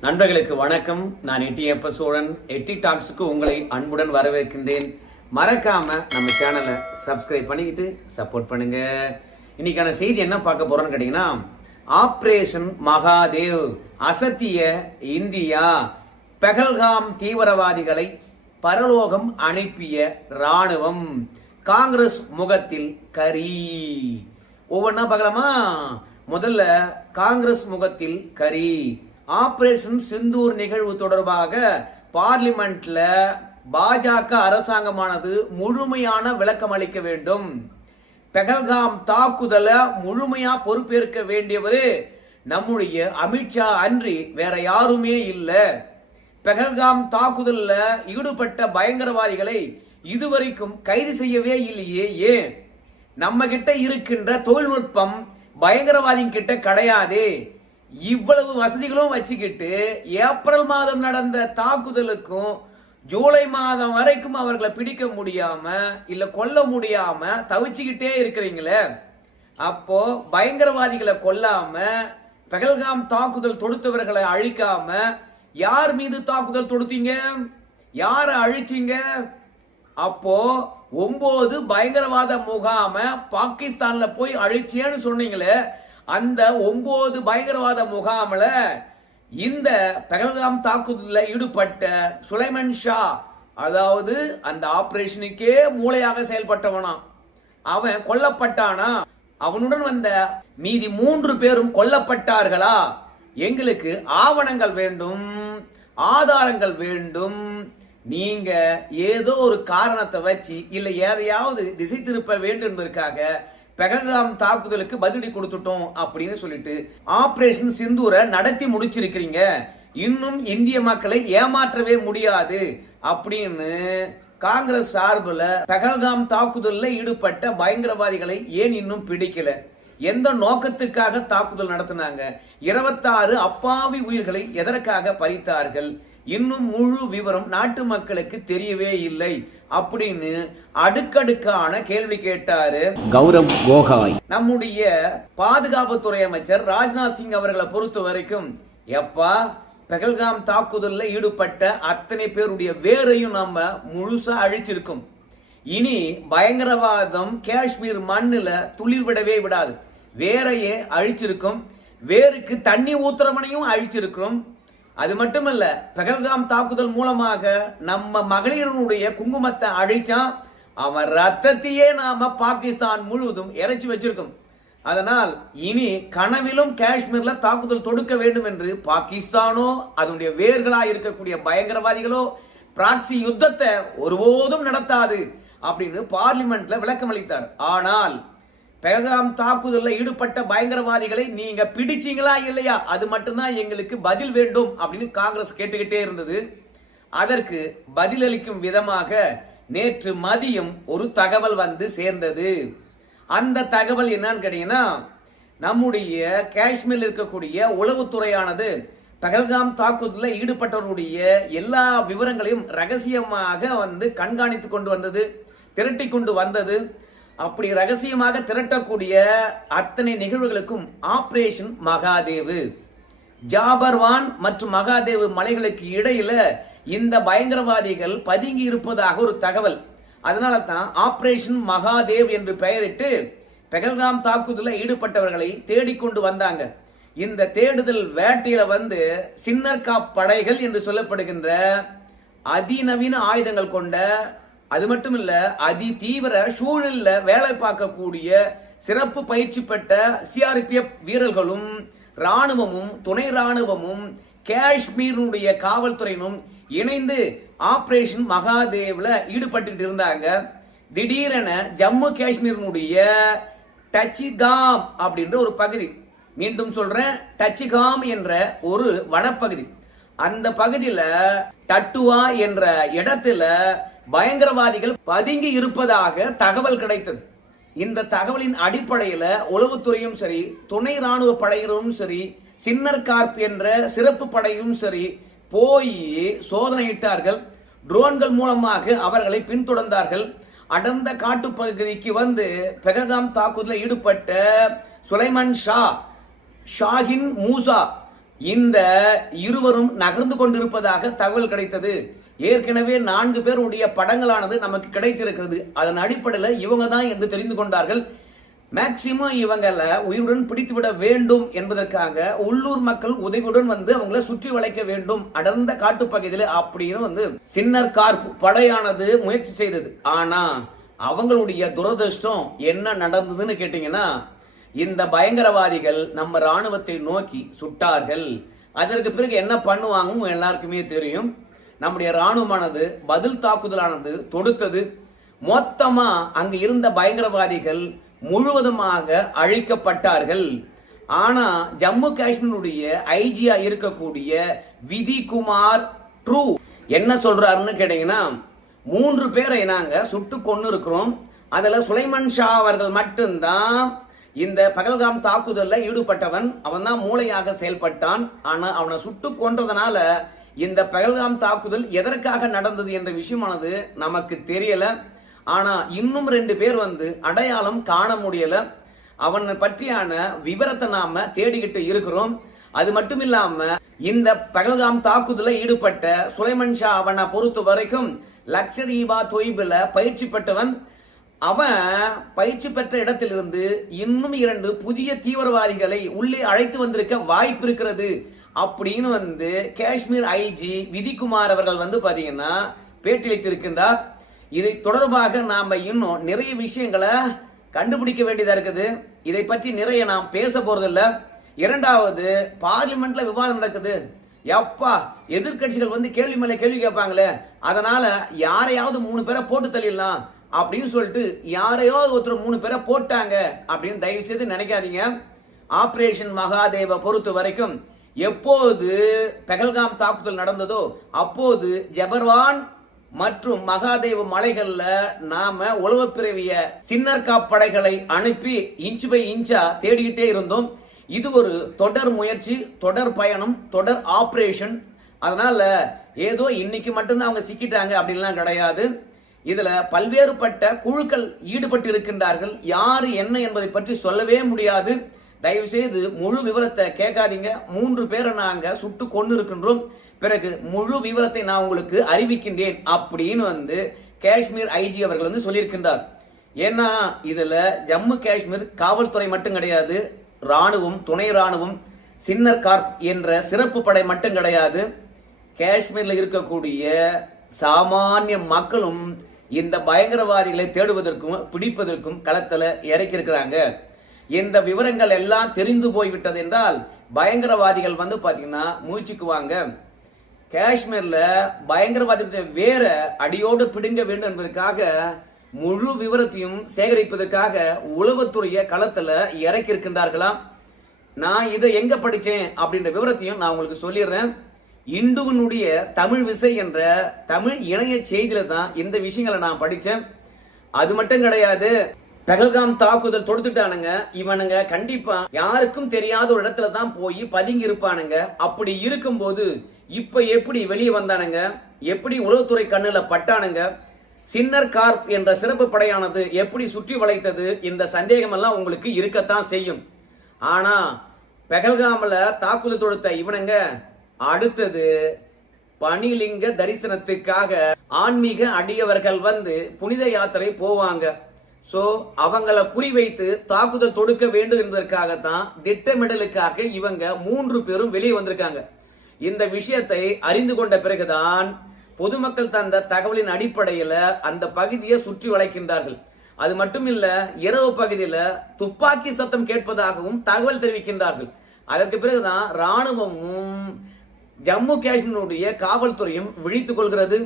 நண்பர்களுக்கு வணக்கம். நான் எட்டியப்ப சோழன். எட்டி டாக்ஸுக்கு உங்களை அன்புடன் வரவேற்கின்றேன். மறக்காம நம்ம சேனலை சப்ஸ்கிரைப் பண்ணிக்கிட்டு சப்போர்ட் பண்ணுங்க. இன்னைக்கான செய்தி என்ன பார்க்க போறோம்னு கேட்டீங்கன்னா ஆப்ரேஷன் மகாதேவ் அசத்திய இந்தியா பெகல்காம் தீவிரவாதிகளை பரலோகம் அனுப்பிய ராணுவம் காங்கிரஸ் முகத்தில் கரி. ஒவ்வொன்றா பார்க்கலாமா? முதல்ல காங்கிரஸ் முகத்தில் கரி. ஆபரேஷன் சிந்தூர் நிகழ்வு தொடர்பாக பார்லிமெண்ட்ல பாஜக அரசாங்கமானது முழுமையான விளக்கம் அளிக்க வேண்டும். பெகல்காம் தாக்குதல முழுமையா பொறுப்பேற்க வேண்டியவர் நம்முடைய அமித்ஷா அன்றி வேற யாருமே இல்லை. பெகல்காம் தாக்குதல்ல ஈடுபட்ட பயங்கரவாதிகளை இதுவரைக்கும் கைது செய்யவே இல்லையே ஏன்? நம்ம கிட்ட இருக்கின்ற தொழில்நுட்பம் பயங்கரவாதிங்க கிட்ட கிடையாதே. இவ்வளவு வசதிகளும் வச்சுக்கிட்டு ஏப்ரல் மாதம் நடந்த தாக்குதலுக்கும் ஜூலை மாதம் வரைக்கும் அவர்களை பிடிக்க முடியாம இல்ல கொல்ல முடியாம தவிச்சுக்கிட்டே இருக்கிறீங்களே? அப்போ பயங்கரவாதிகளை கொல்லாம பெகல்காம் தாக்குதல் தொடுத்தவர்களை அழிக்காம யார் மீது தாக்குதல் தொடுத்தீங்க? யார அழிச்சீங்க? அப்போ ஒன்பது பயங்கரவாத முகாம பாகிஸ்தான்ல போய் அழிச்சேன்னு சொன்னீங்களே அந்த ஒன்பது பயங்கரவாத முகாமில் இந்த பெகல்காம் தாக்குதலில் ஈடுபட்ட சுலைமன் ஷா அதாவது அந்த ஆபரேஷனுக்கே மூளையாக செயல்பட்டவனாம் அவன் கொல்லப்பட்டானா? அவனுடன் வந்த மீதி மூன்று பேரும் கொல்லப்பட்டார்களா? எங்களுக்கு ஆவணங்கள் வேண்டும் ஆதாரங்கள் வேண்டும். நீங்க ஏதோ ஒரு காரணத்தை வச்சு இல்ல எதையாவது திசை திருப்ப வேண்டும் என்பதற்காக பெகல்காம் தாக்குதலுக்கு பதிலடி கொடுத்துட்டோம் அப்படின்னு சொல்லிட்டு ஆபரேஷன் சிந்தூரை நடத்தி முடிச்சிருக்கிறீங்க. இன்னும் இந்திய மக்களை ஏமாற்றவே முடியாது அப்படின்னு காங்கிரஸ் சார்பில் பெகல்காம் தாக்குதலில் ஈடுபட்ட பயங்கரவாதிகளை ஏன் இன்னும் பிடிக்கல? எந்த நோக்கத்துக்காக தாக்குதல் நடத்தினாங்க? இருபத்தாறு அப்பாவி உயிர்களை எதற்காக பறித்தார்கள்? இன்னும் முழு விவரம் நாட்டு மக்களுக்கு தெரியவே இல்லை. அப்படின்னு அடுக்கடுக்கான கேள்வி கேட்டாரு. கௌரவ் கோகாய். நம்முடைய பாதுகாப்புத்துறை அமைச்சர் ராஜ்நாத் சிங் அவர்களை பொறுத்த வரைக்கும் எப்பா பெகல்காம் தாக்குதல்ல ஈடுபட்ட அத்தனை பேருடைய வேரையும் நாம முழுசா அழிச்சிருக்கோம். இனி பயங்கரவாதம் காஷ்மீர் மண்ணுல துளிர் விடவே விடாது. வேரையே அழிச்சிருக்கும். வேருக்கு தண்ணி ஊத்துறவனையும் அழிச்சிருக்கிறோம் அது மட்டுமல்ல பெகல்காம் தாக்குதல் மூலமாக நம்ம மகளிரனுடைய குங்குமத்தை அழிச்சான். அவன் ரத்தத்தையே நாம பாகிஸ்தான் முழுவதும் இறைச்சி வச்சிருக்கோம். அதனால் இனி கனவிலும் காஷ்மீர்ல தாக்குதல் தொடுக்க வேண்டும் என்று பாகிஸ்தானோ அதனுடைய வேர்களா இருக்கக்கூடிய பயங்கரவாதிகளோ பிராக்சி யுத்தத்தை ஒருபோதும் நடத்தாது அப்படின்னு பார்லிமெண்ட்ல விளக்கம் அளித்தார் ஆனால் பெகல்காம் தாக்குதலில் ஈடுபட்ட பயங்கரவாதிகளை நீங்க பிடிச்சீங்களா இல்லையா? அது மட்டும்தான் எங்களுக்கு பதில் வேண்டும் அப்படின்னு காங்கிரஸ் கேட்டுக்கிட்டே இருந்தது. அதற்கு பதிலளிக்கும் விதமாக நேற்று மதியம் ஒரு தகவல் வந்து சேர்ந்தது. அந்த தகவல் என்னன்னு கேட்டீங்கன்னா நம்முடைய காஷ்மீரில் இருக்கக்கூடிய உளவுத்துறையானது பகல்காம் தாக்குதலில் ஈடுபட்டவருடைய எல்லா விவரங்களையும் ரகசியமாக வந்து கண்காணித்து கொண்டு வந்தது திரட்டி கொண்டு வந்தது. அப்படி ரகசியமாக திரட்டக்கூடிய அத்தனை நிகழ்வுகளுக்கும் ஆபரேஷன் மகாதேவு. ஜாபர்வான் மற்றும் மகாதேவ் மலைகளுக்கு இடையில இந்த பயங்கரவாதிகள் பதுங்கி இருப்பதாக ஒரு தகவல். அதனால தான் ஆபரேஷன் மகாதேவ் என்று பெயரிட்டு பெகல்காம் தாக்குதலில் ஈடுபட்டவர்களை தேடிக்கொண்டு வந்தாங்க. இந்த தேடுதல் வேட்டையில வந்து சின்னர்கா படைகள் என்று சொல்லப்படுகின்ற அதிநவீன ஆயுதங்கள் கொண்ட அது மட்டும் இல்ல அதி தீவிர சூழல்ல வேலை பார்க்கக்கூடிய சிறப்பு பயிற்சி பெற்ற சிஆர்பிஎஃப் வீரர்களும் ராணுவமும் துணை ராணுவமும் காஷ்மீருடைய காவல்துறையினும் இணைந்து ஆபரேஷன் மகாதேவ்ல ஈடுபட்டு இருந்தாங்க. திடீரென ஜம்மு காஷ்மீரினுடைய டச்சிகாம் அப்படின்ற ஒரு பகுதி. மீண்டும் சொல்றேன் டச்சிகாம் என்ற ஒரு வனப்பகுதி அந்த பகுதியில டட்டுவா என்ற இடத்துல பயங்கரவாதிகள் பதுங்கி இருப்பதாக தகவல் கிடைத்தது. இந்த தகவலின் அடிப்படையில உளவுத்துறையும் சரி துணை ராணுவ படையினரும் சரி சின்னர் கார்ப் என்ற சிறப்பு படையும் சரி போய் சோதனையிட்டார்கள். ட்ரோன்கள் மூலமாக அவர்களை பின்தொடர்ந்தார்கள். அடர்ந்த காட்டுப்பகுதிக்கு வந்து பெகல்காம் தாக்குதலில் ஈடுபட்ட சுலைமான் ஷா ஷாஹின் மூசா இந்த இருவரும் நகர்ந்து கொண்டிருப்பதாக தகவல் கிடைத்தது. ஏற்கனவே நான்கு பேருடைய படங்களானது நமக்கு கிடைத்திருக்கிறது. அதன் அடிப்படையில் இவங்க தான் என்று தெரிந்து கொண்டார்கள். மேக்சிமம் இவங்கள உயிருடன் பிடித்துவிட வேண்டும் என்பதற்காக உள்ளூர் மக்கள் உதவியுடன் வந்து அவங்கள சுற்றி வளைக்க வேண்டும். அடர்ந்த காட்டுப்பகுதியில் அப்படின்னு வந்து சின்னர் கார் படையானது முயற்சி செய்தது. ஆனா அவங்களுடைய துரதிருஷ்டம் என்ன நடந்ததுன்னு கேட்டீங்கன்னா இந்த பயங்கரவாதிகள் நம்ம ராணுவத்தை நோக்கி சுட்டார்கள். அதற்கு பிறகு என்ன பண்ணுவாங்க எல்லாருக்குமே தெரியும். நம்முடைய ராணுவமானது பதில் தாக்குதலானது தொடுத்தது. மொத்தமா அங்கு இருந்த பயங்கரவாதிகள் முழுவதுமாக அழிக்கப்பட்டார்கள். ஆனா ஜம்மு காஷ்மீருடைய ஐஜியா இருக்கக்கூடிய விதிகுமார் ட்ரூ என்ன சொல்றாருன்னு கேட்டீங்கன்னா மூன்று பேரை நாங்க சுட்டு கொண்டு இருக்கிறோம் அதுல சுலைமன் ஷா அவர்கள் மட்டும்தான் இந்த பகல்காம் தாக்குதல்ல ஈடுபட்டவன் அவன் தான் மூளையாக செயல்பட்டான். ஆனா அவனை சுட்டு கொன்றதுனால இந்த பகல்காம் தாக்குதல் எதற்காக நடந்தது என்ற விஷயமானது நமக்கு தெரியல. ஆனா இன்னும் ரெண்டு பேர் வந்து அடையாளம் காண முடியல. அவனை பற்றியான விவரத்தை நாம தேடிக்கிட்டு இருக்கிறோம். அது மட்டும் இல்லாம இந்த பகல்காம் தாக்குதல ஈடுபட்ட சுலைமன் ஷா அவனை பொறுத்த வரைக்கும் லக்ஷர் ஈபா தொய்பில் பயிற்சி பெற்றவன். அவன் பயிற்சி பெற்ற இடத்திலிருந்து இன்னும் இரண்டு புதிய தீவிரவாதிகளை உள்ளே அழைத்து வந்திருக்க வாய்ப்பு இருக்கிறது. அப்படின்னு வந்து காஷ்மீர் ஐஜி விதிகுமார் அவர்கள் வந்து பாத்தீங்கன்னா பேட்டியளித்திருக்கின்றார். இதை தொடர்பாக நாம இன்னும் நிறைய விஷயங்களை கண்டுபிடிக்க வேண்டியதா இருக்குது. இதை பற்றி நிறைய நாம் பேச போறதில்ல. இரண்டாவது பார்லிமெண்ட்ல விவாதம் நடக்குது. எப்பா எதிர்க்கட்சிகள் வந்து கேள்வி மேல கேள்வி கேட்பாங்களே. அதனால யாரையாவது மூணு பேரை போட்டு தள்ளிடலாம். அப்படின்னு சொல்லிட்டு யாரையாவது ஒருத்தர் மூணு பேரை போட்டாங்க அப்படின்னு தயவு செய்து நினைக்காதீங்க. ஆப்ரேஷன் மகாதேவ பொறுத்த வரைக்கும் எப்போது பெகல்காம் தாக்குதல் நடந்ததோ அப்போது ஜபர்வான் மற்றும் மகாதேவ மலைகள்ல நாம உளவு பிறவிய சின்னர் படைகளை அனுப்பி இன்ச் பை இன்ச்சா தேடிக்கிட்டே இருந்தோம். இது ஒரு தொடர் முயற்சி தொடர் பயணம் தொடர் ஆப்ரேஷன் அதனால ஏதோ இன்னைக்கு மட்டும்தான் அவங்க சிக்கிட்டாங்க அப்படின்லாம் கிடையாது. இதுல பல்வேறுபட்ட குழுக்கள் ஈடுபட்டு இருக்கின்றார்கள் யாரு என்ன என்பதை பற்றி சொல்லவே முடியாது. தயவு செய்து முழு விவரத்தை கேட்காதீங்க. மூன்று பேரை நாங்க சுட்டு கொண்டு இருக்கின்றோம் பிறகு முழு விவரத்தை நான் உங்களுக்கு அறிவிக்கின்றேன் அப்படின்னு வந்து காஷ்மீர் ஐஜி அவர்கள் வந்து சொல்லியிருக்கின்றார். ஏன்னா இதுல ஜம்மு காஷ்மீர் காவல்துறை மட்டும் கிடையாது ராணுவம் துணை ராணுவம் சின்னர் கார்ப் என்ற சிறப்பு படை மட்டும் கிடையாது. காஷ்மீர்ல இருக்கக்கூடிய சாமானிய மக்களும் இந்த பயங்கரவாதிகளை தேடுவதற்கும் பிடிப்பதற்கும் களத்தில் இறக்கியிருக்கிறாங்க. இந்த விவரங்கள் எல்லாம் தெரிந்து போய்விட்டது என்றால் பயங்கரவாதிகள் வந்து பார்த்தீங்கன்னா மூச்சுக்குவாங்க. காஷ்மீரில் பயங்கரவாதத்தை வேற அடியோடு பிடுங்க வேண்டும் என்பதற்காக முழு விவரத்தையும் சேகரிப்பதற்காக உளவுத்துறைய களத்தில் இறக்கியிருக்கின்றார்களாம். நான் இதை எங்க படித்தேன் அப்படின்ற விவரத்தையும் நான் உங்களுக்கு சொல்லிடுறேன். இந்துவனுடைய தமிழ் விசை என்ற தமிழ் இணைய செய்தியில தான் இந்த விஷயங்களை நான் படித்தேன் அது மட்டும் கிடையாது பெகல்காம் தாக்குதல் தொடுத்துட்டானுங்க. இவனுங்க கண்டிப்பா யாருக்கும் தெரியாத ஒரு இடத்துல தான் போய் பதுங்கி இருப்பானுங்க அப்படி இருக்கும்போது இப்ப எப்படி வெளியே வந்தானுங்க? எப்படி உளவுத்துறை கண்ணுல பட்டானுங்க? சின்னர் கார்ப் என்ற சிறப்பு படையானது எப்படி சுற்றி வளைத்தது? இந்த சந்தேகம் எல்லாம் உங்களுக்கு இருக்கத்தான் செய்யும். ஆனா பெகல்காம்ல தாக்குதல் தொடுத்த இவனுங்க அடுத்தது பனிலிங்க தரிசனத்துக்காக ஆன்மீக அடியவர்கள் வந்து புனித யாத்திரை போவாங்க. சோ அவங்கள குறிவைத்து தாக்குதல் தொடுக்க வேண்டும் என்பதற்காகத்தான் திட்டமிடலுக்காக இவங்க மூன்று பேரும் வெளியே வந்திருக்காங்க. இந்த விஷயத்தை அறிந்து கொண்ட பிறகுதான் பொதுமக்கள் தந்த தகவலின் அடிப்படையில அந்த பகுதியை சுற்றி வளைக்கின்றார்கள். அது மட்டும் இல்ல இரவு பகுதியில துப்பாக்கி சத்தம் கேட்பதாகவும் தகவல் தெரிவிக்கின்றார்கள். அதற்கு பிறகுதான் ராணுவமும் ஜம்மு காஷ்மீருடைய காவல்துறையும் விழித்துக் கொள்கிறது.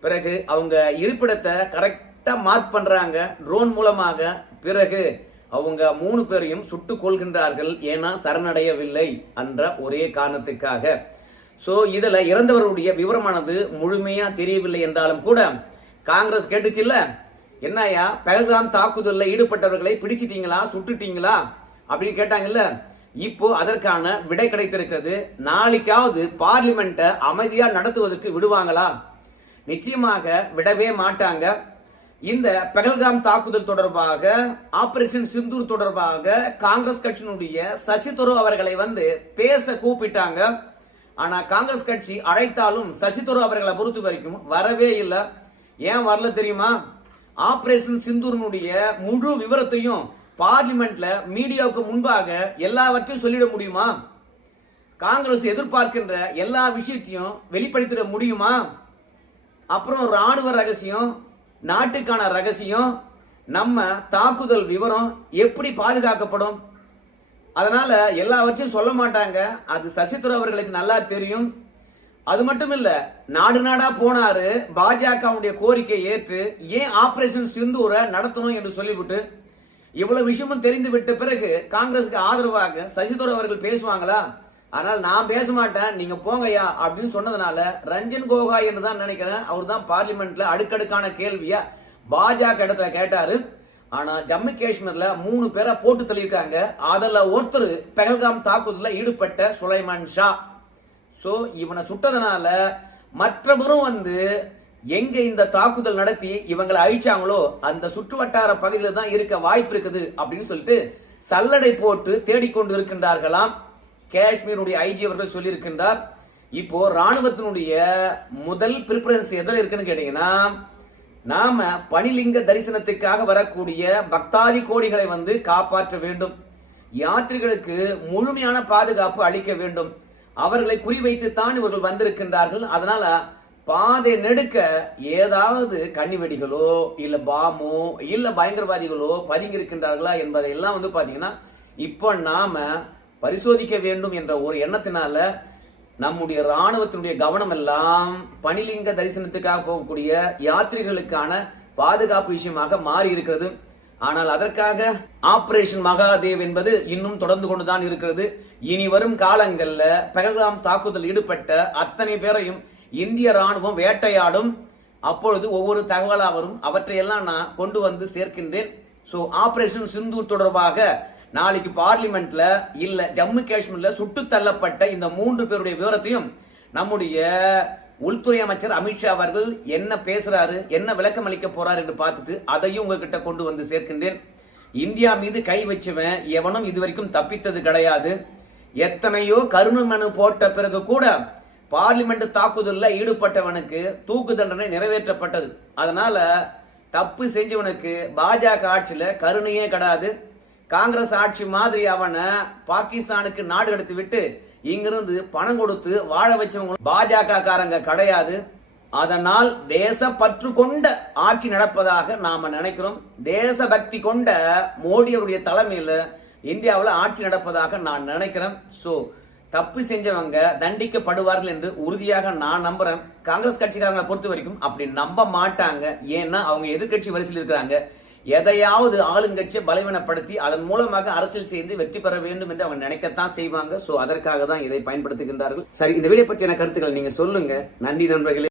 பிறகு அவங்க இருப்பிடத்தை கரெக்டாக மார்க் பண்ணுறாங்க ட்ரோன் மூலமாக. பிறகு அவங்க மூணு பேரையும் சுட்டுக் கொள்கின்றார்கள் ஏன்னா சரணடையவில்லை என்ற ஒரே காரணத்துக்காக. ஸோ இதில் இறந்தவருடைய விவரமானது முழுமையாக தெரியவில்லை என்றாலும் கூட காங்கிரஸ் கேட்டுச்சுல்ல? என்னையா பெகல்காம் தாக்குதலில் ஈடுபட்டவர்களை பிடிச்சிட்டீங்களா? சுட்டுட்டீங்களா? அப்படின்னு கேட்டாங்கல்ல? இப்போ அதற்கான விடை கிடைத்திருக்கிறது. நாளைக்காவது பார்லிமெண்ட்டை அமைதியாக நடத்துவதற்கு விடுவாங்களா? நிச்சயமாக விடவே மாட்டாங்க. இந்த பெகல்காம் தாக்குதல் தொடர்பாக ஆபரேஷன் சிந்தூர் தொடர்பாக காங்கிரஸ் கட்சியினுடைய சசி தரூர் அவர்களை வந்து பேச கூப்பிட்டாங்க. ஆனா காங்கிரஸ் கட்சி அழைத்தாலும் சசி தரூர் அவர்களை பொறுத்த வரைக்கும் வரவே இல்லை. ஏன் வரல தெரியுமா? ஆபரேஷன் சிந்தூரினுடைய முழு விவரத்தையும் பார்லிமெண்ட்ல மீடியாவுக்கு முன்பாக எல்லாவற்றையும் சொல்லிட முடியுமா? காங்கிரஸ் எதிர்பார்க்கின்ற எல்லா விஷயத்தையும் வெளிப்படுத்திட முடியுமா? அப்புறம் ராணுவ ரகசியம் நாட்டுக்கான ரகசியம் நம்ம தாக்குதல் விவரம் எப்படி பாதுகாக்கப்படும்? அதனால எல்லாவற்றையும் சொல்ல மாட்டாங்க. அது சசிதரூர் அவர்களுக்கு நல்லா தெரியும். அது மட்டும் இல்ல நாடு நாடா போனாரு பாஜகவுடைய கோரிக்கை ஏற்று ஏன் ஆபரேஷன் சிந்தூரை நடத்தணும் என்று சொல்லிவிட்டு இவ்வளவு விஷயமும் தெரிந்து விட்ட பிறகு காங்கிரஸுக்கு ஆதரவாக சசிதரூர் அவர்கள் பேசுவாங்களா? ஆனால் நான் பேச மாட்டேன் நீங்க போங்கய்யா அப்படின்னு சொன்னதுனால ரஞ்சன் கோகாய் என்று தான் நினைக்கிறேன். அவர் தான் பார்லிமெண்ட்ல அடுக்கடுக்கான கேள்வியா பாஜக இடத்துல கேட்டாரு. ஆனா ஜம்மு காஷ்மீர்ல மூணு பேரை போட்டு தள்ளியிருக்காங்க. அதுல ஒருத்தர் பெகல்காம் தாக்குதலில் ஈடுபட்ட சுலைமான் ஷா. சோ இவனை சுட்டதுனால மற்றவரும் வந்து எங்க இந்த தாக்குதல் நடத்தி இவங்களை அழிச்சாங்களோ அந்த சுற்று வட்டார பகுதியில தான் இருக்க வாய்ப்பு இருக்குது அப்படின்னு சொல்லிட்டு சல்லடை போட்டு தேடிக்கொண்டு இருக்கின்றார்களாம். காஷ்மீருடைய ஐஜி அவர்கள் சொல்லியிருக்கின்றார். இப்போ ராணுவத்தினுடைய முதல் பிரிபரன்ஸ் எதில் இருக்குன்னு கேட்டீங்கன்னா நாம பனிலிங்க தரிசனத்துக்காக வரக்கூடிய பக்தாதி கோடிகளை வந்து காப்பாற்ற வேண்டும். யாத்திரிகளுக்கு முழுமையான பாதுகாப்பு அளிக்க வேண்டும். அவர்களை குறிவைத்து தான் இவர்கள் வந்திருக்கின்றார்கள். அதனால பாதை நெடுக்க ஏதாவது கன்னிவெடிகளோ இல்லை பாமோ இல்லை பயங்கரவாதிகளோ பதுங்கி இருக்கின்றார்களா என்பதை எல்லாம் வந்து பார்த்தீங்கன்னா இப்போ நாம் பரிசோதிக்க வேண்டும் என்ற ஒரு எண்ணத்தினால நம்முடைய ராணுவத்தினுடைய கவனம் எல்லாம் பனிலிங்க தரிசனத்துக்காக போகக்கூடிய யாத்ரிகளுக்கான பாதுகாப்பு விஷயமாக மாறி இருக்கிறது ஆனால் அதற்காக ஆபரேஷன் மகாதேவ் என்பது இன்னும் தொடர்ந்து கொண்டுதான் இருக்கிறது. இனி வரும் காலங்களில் பெகல்காம் தாக்குதல் ஈடுபட்ட அத்தனை பேரையும் இந்திய ராணுவம் வேட்டையாடும். அப்பொழுது ஒவ்வொரு தகவலா வரும் அவற்றையெல்லாம் நான் கொண்டு வந்து சேர்க்கின்றேன். ஸோ ஆபரேஷன் சிந்தூர் தொடர்பாக நாளைக்கு பார்லிமெண்ட்ல இல்ல ஜம்மு காஷ்மீர்ல சுட்டு தள்ளப்பட்ட இந்த மூன்று பேருடைய விவரத்தையும் நம்முடைய உள்துறை அமைச்சர் அமித்ஷா அவர்கள் என்ன பேசுறாரு என்ன விளக்கம் அளிக்க போறாரு என்று பார்த்துட்டு அதையும் உங்ககிட்ட கொண்டு வந்து சேர்க்கின்றேன். இந்தியா மீது கை வச்சவன் எவனும் இதுவரைக்கும் தப்பித்தது கிடையாது. எத்தனையோ கருணை மனு போட்ட பிறகு கூட பார்லிமெண்ட் தாக்குதலில் ஈடுபட்டவனுக்கு தூக்கு தண்டனை நிறைவேற்றப்பட்டது. அதனால தப்பு செஞ்சவனுக்கு பாஜக ஆட்சியில் கருணையே கிடையாது காங்கிரஸ் ஆட்சி மாதிரி அவனை பாகிஸ்தானுக்கு நாடு எடுத்து விட்டு இங்கிருந்து பணம் கொடுத்து வாழ வச்சவங்க பாஜக காரங்க கிடையாது. அதனால் தேச பற்று கொண்ட ஆட்சி நடப்பதாக நாம நினைக்கிறோம். தேசபக்தி கொண்ட மோடி அவருடைய தலைமையில் இந்தியாவில் ஆட்சி நடப்பதாக நான் நினைக்கிறேன். ஸோ தப்பு செஞ்சவங்க தண்டிக்கப்படுவார்கள் என்று உறுதியாக நான் நம்புறேன். காங்கிரஸ் கட்சிக்காரங்களை பொறுத்த வரைக்கும் அப்படி நம்ப மாட்டாங்க. ஏன்னா அவங்க எதிர்க்கட்சி வரிசையில் இருக்கிறாங்க. எதையாவது ஆளுங்கட்சியை பலவீனப்படுத்தி அதன் மூலமாக அரசியல் செய்து வெற்றி பெற வேண்டும் என்று அவங்க நினைக்கத்தான் செய்வாங்க. சோ அதற்காக தான் இதை பயன்படுத்துகின்றார்கள். சரி இந்த வீடியோ பற்றியான கருத்துக்கள் நீங்க சொல்லுங்க. நன்றி நண்பர்களே.